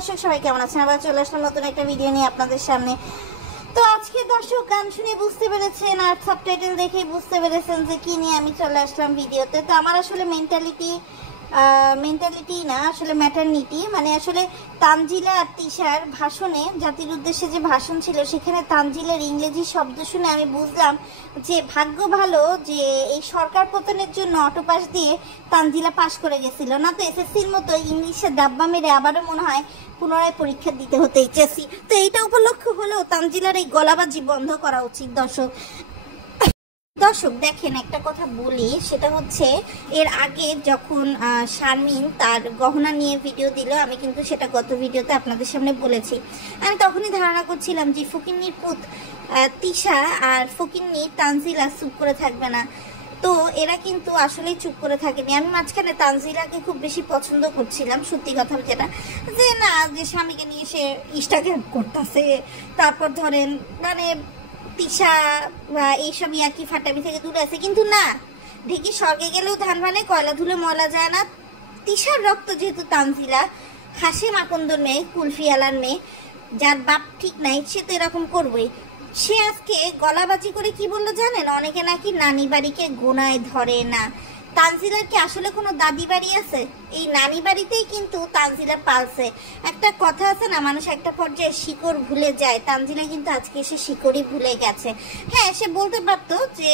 দর্শক সবাই কেমন আছেন? আবার চলে আসলাম নতুন একটা ভিডিও নিয়ে আপনাদের সামনে। তো আজকে দর্শক গান শুনে বুঝতে পেরেছেন আর সাবটাইটেল দেখে বুঝতে পেরেছেন যে কি নিয়ে আমি চলে আসলাম ভিডিওতে। তো আমার আসলে মেন্টালিটি না, আসলে ম্যাটারনিটি, মানে আসলে তানজিলা আর তিশার ভাষণে, জাতির উদ্দেশ্যে যে ভাষণ ছিল, সেখানে তানজিলার ইংরেজি শব্দ শুনে আমি বুঝলাম যে ভাগ্য ভালো যে এই সরকার পতনের জন্য অটো পাস দিয়ে তানজিলা পাশ করে গেছিল, না তো এসএসসির মতো ইংলিশে ডাব্বা মেরে আবারও মনে হয় পুনরায় পরীক্ষা দিতে হতো এইচএসসি। তো এইটা উপলক্ষ হলেও তানজিলার এই গলাবাজি বন্ধ করা উচিত। দর্শক দেখেন, একটা কথা বলি, সেটা হচ্ছে এর আগে যখন শারমিন তার গহনা নিয়ে ভিডিও দিল, আমি কিন্তু সেটা গত ভিডিওতে আপনাদের সামনে বলেছি। আমি তখনই ধারণা করছিলাম যে ফকিন্নির পুত তিশা আর ফকিন্নি তানজিলা চুপ করে থাকবে না। তো এরা কিন্তু আসলেই চুপ করে থাকেনি। আমি মাঝখানে তানজিলাকে খুব বেশি পছন্দ করছিলাম, সত্যি কথা যেটা, যে না, যে স্বামীকে নিয়ে সে ইনস্টাগ্রাম করতেছে, তারপর ধরেন মানে তিশা এইসব ইয়াকি ফাটামি থেকে দূরে আছে। কিন্তু না, ঢেকি স্বর্গে গেলেও ধান ভানে, কয়লা ধুলে ময়লা যায় না। তিশার রক্ত যেহেতু তানজিলা, হাসে মাকন্দর মেয়ে, কুলফিয়ালার মেয়ে, যার বাপ ঠিক নাই, সে তো এরকম করবেই। সে আজকে গলাবাজি করে কি বললো জানেন? অনেকে নাকি নানি বাড়িকে গোনায় ধরে না। তানজিলার কি আসলে কোনো দাদি বাড়ি আছে? এই নানি বাড়িতেই কিন্তু তানজিলা পালছে। একটা কথা আছে না, মানুষ একটা পর্যায়ে শিকড় ভুলে যায়। তানজিলা কিন্তু আজকে এসে শিকড়ই ভুলে গেছে। হ্যাঁ, সে বলতে পারতো যে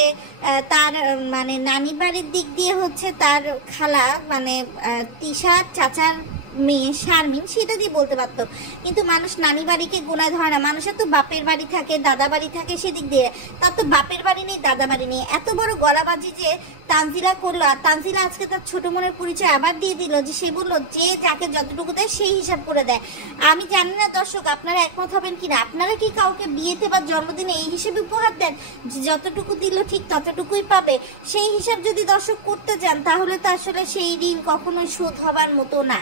তার মানে নানি বাড়ির দিক দিয়ে হচ্ছে তার খালা, মানে তিশা চাচার মেয়ে শারমিন, সেটা দিয়ে বলতে পারতো। কিন্তু মানুষ নানি বাড়িকে গোনায় ধরে না। মানুষের তো বাপের বাড়ি থাকে, দাদা বাড়ি থাকে, সেদিক দিয়ে। তার তো বাপের বাড়ি নেই, দাদা বাড়ি নেই। এত বড় গলাবাজি যে তানজিলা করলো, আর তানজিলা আজকে তার ছোট মনের পরিচয় আবার দিয়ে দিল, যে সে বললো যে যাকে যতটুকু দেয় সেই হিসাব করে দেয়। আমি জানি না দর্শক আপনারা একমত হবেন কিনা। আপনারা কি কাউকে বিয়েতে বা জন্মদিনে এই হিসেবে উপহার দেন যে যতটুকু দিল ঠিক ততটুকুই পাবে? সেই হিসাব যদি দর্শক করতে যান, তাহলে তো আসলে সেই ঋণ কখনোই শোধ হবার মতো না।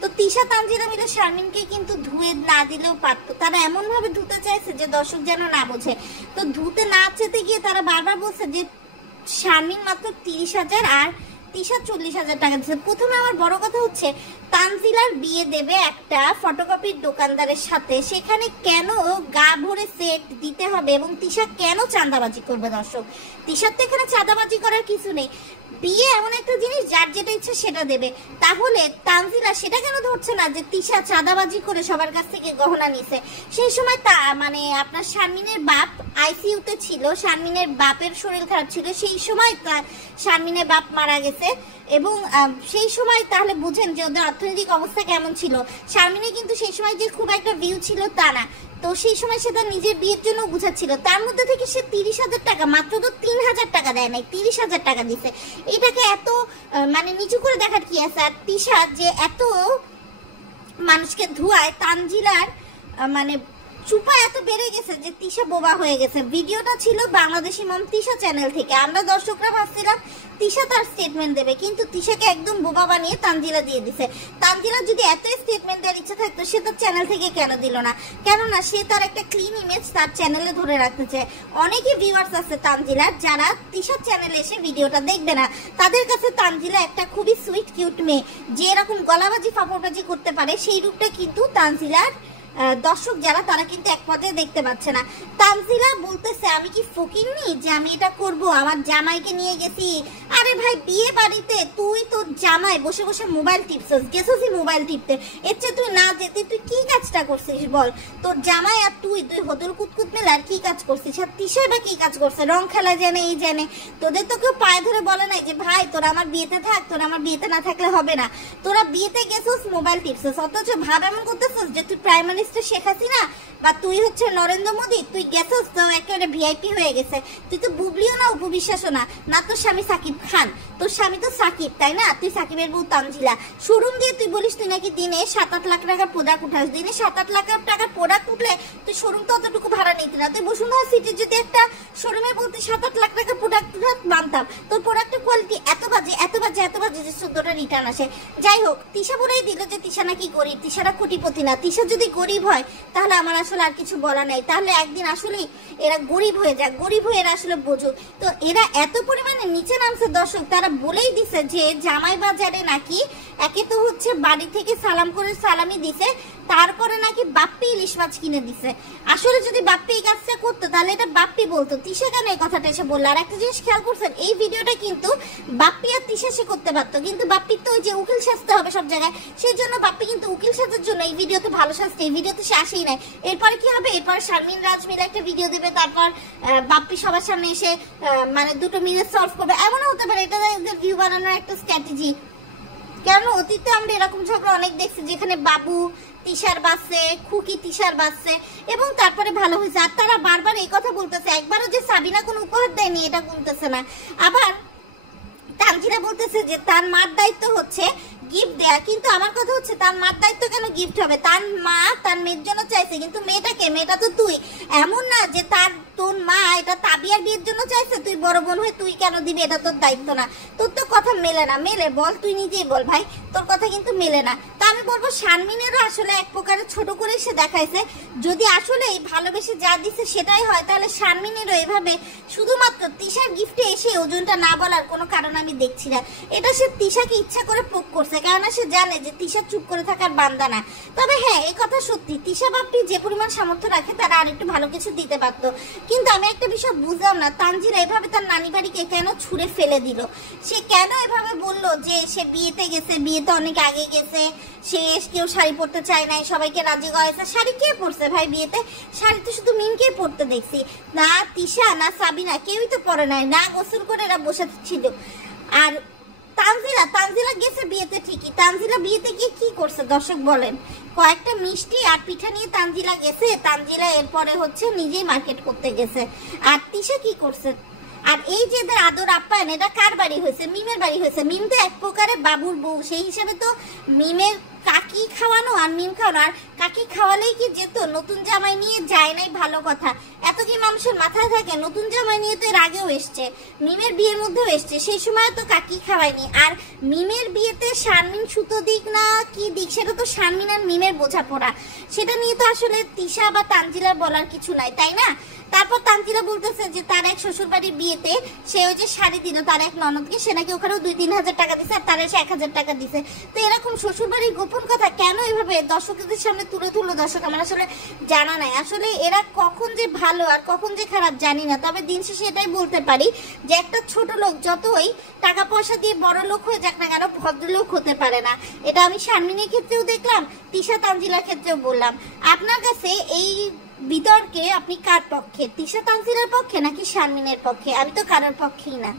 তো তিশা তানজিলা মিলে শারমিনকে কিন্তু ধুয়ে না দিলেও পারতো। তারা এমন ভাবে ধুতে চাইছে যে দর্শক যেন না বোঝে। তো ধুতে না চেতে গিয়ে তারা বারবার বলছে যে শারমিন মাত্র 30,000 আর তিশা 40,000 টাকা দিচ্ছে। প্রথমে আমার বড় কথা হচ্ছে, তানজিলার বিয়ে দেবে একটা ফটোকপির দোকানদারের সাথে, সেখানে কেন গা ভরে সেট দিতে হবে এবং তিশা কেন চাঁদাবাজি করবে? দর্শক, তিশার তো এখানে চাঁদাবাজি করার কিছু নেই। বিয়ে এমন একটা জিনিস, যার যেটা ইচ্ছা সেটা দেবে। তাহলে তানজিলা সেটা কেন ধরছে না যে তিশা চাঁদাবাজি করে সবার কাছ থেকে গহনা নিছে? সেই সময় মানে আপনার শারমিনের বাপ আইসিইউতে ছিল, শারমিনের বাপের শরীর খারাপ ছিল, সেই সময় শারমিনের বাপ মারা গেছে। এবং সেই সময় তাহলে বুঝেন যে ওদের অর্থনৈতিক অবস্থা কেমন ছিল। শারমিনের কিন্তু সেই সময় যে খুব একটা ভিউ ছিল তা না। তো সেই সময় সে তার নিজের বিয়ের জন্য বুঝাচ্ছিল, তার মধ্যে থেকে সে 30,000 টাকা, মাত্র তো 3,000 টাকা দেয় নাই, 30,000 টাকা দিছে। এটাকে এত মানে নিচু করে দেখার কি আছে? আর তিশা যে এত মানুষকে ধুয়ায়, তানজিলার মানে চুপা এত বেড়ে গেছে যে তিশা বোবা হয়ে গেছে। ভিডিওটা ছিল বাংলাদেশি মম তিশা চ্যানেল থেকে। আমরা দর্শকরা ভাবছিলাম তিশা তার স্টেটমেন্ট দেবে, কিন্তু তিশাকে একদম বোবা বানিয়ে তানজিলা দিয়ে দিছে। তানজিলা যদি এত স্টেটমেন্ট দেওয়ার ইচ্ছা থাকতো, সে তার চ্যানেল থেকে কেন দিল না? কেননা সে তার একটা ক্লিন ইমেজ তার চ্যানেলে ধরে রাখতে চায়। অনেকে ভিউয়ার্স আছে তানজিলার যারা তিশার চ্যানেলে এসে ভিডিওটা দেখবে না। তাদের কাছে তানজিলা একটা খুবই সুইট কিউট মেয়ে, যে এরকম গলাবাজি ফাপড়বাজি করতে পারে, সেই রূপটা কিন্তু তানজিলার দর্শক যারা, তারা কিন্তু এক পর্যায়ে দেখতে পাচ্ছে না। তানজিলা বলতেছে আমি কি ফকিন্নি যে আমি এটা করব? আমার জামাইকে নিয়ে গেছি। আরে ভাই, বিয়ে বাড়িতে তুই তোর জামাই বসে বসে মোবাইল টিপছিস, গেছিস মোবাইল টিপতে, এর চেয়ে তুই না যেতে তুই কি কাজটা করছিস বল? তোর জামাই আর তুই হদল কুতকুত মেলে আর কি কাজ করছিস? আর তিশা বা কি কাজ করছে? রং খেলা জানে, এই জানে। তোদের তো কেউ পায়ে ধরে বলে নাই যে ভাই তোরা আমার বিয়েতে থাক, তোরা আমার বিয়েতে না থাকলে হবে না। তোরা বিয়েতে গেছিস, মোবাইল টিপছিস, অথচ ভাব এমন করতেছিস যে তুই প্রাইম মিনিস্টার শেখ হাসিনা বা তুই হচ্ছে নরেন্দ্র মোদী। তুই গেছিস তো একেবারে ভিআইপি হয়ে গেছে। তুই তো বুবলিও না, উপবিশ্বাসও না। না তোর স্বামী সাকিব খান, তোর স্বামী তো সাকিব, তাই না? তুই সাকিবের বউ তানজিলা। শোরুম দিয়ে তুই বলিস তুই নাকি দিনে 7-8 লাখ টাকার প্রোডাক্ট উঠাস। দিনে 7-8 লাখ টাকার প্রোডাক্ট উঠলে তুই শোরুম তো অতটুকু ভাড়া নিতি না। তুই বসুন্ধরা সিটির যদি একটা শোরুমে বলতে 7-8 লাখ টাকার প্রোডাক্ট মানতাম। তোর প্রোডাক্টের কোয়ালিটি এত বাজে, এত বাজে, এত বাজে মাঝে যে 14টা রিটার্ন আসে। যাই হোক, তিশা বলেই দিল যে তিশা নাকি গরিব, তিশারা কোটিপতি না। তিশা যদি গরিব হয় তাহলে আমার আসলে আর কিছু বলা নেই, তাহলে একদিন আসলেই এরা গরিব হয়ে যায়, গরিব হয়ে এরা আসলে বোঝুক। তো এরা এত পরিমাণে নিচে নামছে দর্শক, তারা বলেই দিছে যে জামাই বাজারে নাকি একে তো হচ্ছে বাড়ি থেকে সালাম করে সালামি দিছে, তারপরে নাকি বাপ্পি ইলিশ মাছ কিনে দিছে। আসলে যদি বাপ্পি এই কাজটা করতো তাহলে এটা বাপ্পি বলতো, তিশা কেন এই কথাটা এসে বললো? আর একটা জিনিস খেয়াল করছেন, এই ভিডিওটা কিন্তু বাপ্পি আর তিশা সে করতে পারতো, কিন্তু বাপ্পির তো ওই যে উকিল সাজতে হবে সব জায়গায়, সেই জন্য বাপ্পি কিন্তু উকিল সাজার জন্য এই ভিডিওতে ভালো সাজতে, এই ভিডিওতে সে আসেই নাই। এরপরে কি হবে? এরপরে শারমিন রাজ মিলে একটা ভিডিও দেবে, তারপর বাপ্পি সবার সামনে এসে মানে দুটো মিলে সলভ করবে, এমনও হতে পারে এটা ভিউ বানানোর একটা স্ট্র্যাটেজি। কেন অতীতে আমরা এরকম ঝগড়া অনেক দেখছি, যেখানে বাবু তিশার বাসে, খুকি তিশার বাসে, এবং তারপরে ভালো হয়েছে। আর তারা বারবার এই কথা বলতেছে, একবারও যে সাবিনা কোনো উপহার দেয়নি এটা বলতেছে না। আবার তানজিলা বলতেছে যে তার মার দায়িত্ব হচ্ছে গিফট দেয়া, কিন্তু আমার কথা হচ্ছে তার মার দায়িত্ব কেন গিফট হবে? তার মা তার মেয়ের জন্য চাইছে, কিন্তু মেয়েটাকে, মেয়েটা তো তুই। এমন না যে তোর মা এটা তাবিয়ার বিয়ের জন্য চাইছে, তুই বড় বোন হয়ে তুই কেন দিবি, এটা তোর দায়িত্ব না। তোর তো কথা মেলে না, মেলে বল, তুই নিজেই বল ভাই, তোর কথা কিন্তু মেলে না। তা আমি বলবো শারমিনেরও আসলে এক প্রকারের ছোট করে সে দেখাইছে, যদি আসলে এই ভালোবেসে যা দিছে সেটাই হয়, তাহলে শারমিনেরও এভাবে শুধুমাত্র তিশার গিফটে এসে ওজনটা না বলার কোনো কারণ আমি দেখছি না। এটা সে তিশাকে ইচ্ছা করে পোক করছে, কেননা সে জানে যে তিশা চুপ করে থাকার বান্দা না। তবে হ্যাঁ, এই কথা সত্যি, তিশা বাপ্পি যে পরিমাণ সামর্থ্য রাখে তারা আরেকটু ভালো কিছু দিতে পারতো। কিন্তু আমি একটা বিষয় বুঝলাম না, তানজিলা এভাবে তার নানি বাড়িকে কেন ছুঁড়ে ফেলে দিল? সে কেন এভাবে বললো যে সে বিয়েতে গেছে, বিয়েতে অনেক আগে গেছে, সে কেউ শাড়ি পরতে চায় নাই, সবাইকে রাজি করাইছে। শাড়ি কে পরছে ভাই বিয়েতে? শাড়ি তো শুধু মিমকে পরতে দেখছি, না তিশা না সাবিনা কেউই তো পরে নাই, না গোসল করে এরা বসে ছিল। আর তানজিলা গেছে বিয়েতে ঠিকই, তানজিলা বিয়েতে গিয়ে কি করছে দর্শক বলেন? কয়েকটা মিষ্টি আর পিঠা নিয়ে তানজিলা গেছে, তানজিলা এরপরে হচ্ছে নিজেই মার্কেট করতে গেছে। আর তিশা কি করছে? আর এই যে এদের আদর আপ্যায়ন, এটা কার বাড়ি হয়েছে? মিমের বাড়ি হয়েছে। মিম তো এক প্রকারে বাবুর বউ, সেই হিসেবে তো মিমের কাকি খাওয়ানো আর মিম খাওয়ানো। আর কাকি খাওয়ালেই কি যেত? নতুন জামাই নিয়ে যায় নাই, ভালো কথা। এত কি মানুষের মাথায় থাকে? নতুন জামাই নিয়ে তো এর আগেও এসছে, মিমের বিয়ের মধ্যেও এসছে, সেই সময় তো কাকি খাওয়ায়নি। আর মিমের বিয়েতে শারমিন সুতো দিক না কি দিক, সেটা তো শারমিন আর মিমের বোঝাপড়া, সেটা নিয়ে তো আসলে তিশা বা তানজিলার বলার কিছু নাই, তাই না? তারপর তানজিলা বলতেছে যে তার এক শ্বশুর বাড়ির বিয়েতে সে ওই যে শাড়ি দিল তার এক ননদকে, সে নাকি ওখানেও 2-3 হাজার টাকা দিছে, আর তার এসে 1,000 টাকা দিছে। তো এরকম শ্বশুর বাড়ির গোপন কথা কেন এভাবে দর্শকদের সামনে তুলে তুললো দর্শক আমার আসলে জানা নাই। আসলে এরা কখন যে ভালো আর কখন যে খারাপ জানি না। তবে দিন শেষে এটাই বলতে পারি যে একটা ছোট লোক যতই টাকা পয়সা দিয়ে বড় লোক হয়ে যাক না কেন, ভদ্রলোক হতে পারে না। এটা আমি শারমিনের ক্ষেত্রেও দেখলাম, তিশা তানজিলার ক্ষেত্রেও বললাম। আপনার কাছে এই বিতর্কে আপনি কার পক্ষে? তিশা তানজিলার পক্ষে নাকি শারমিনের পক্ষে? আমি তো কারোর পক্ষেই না।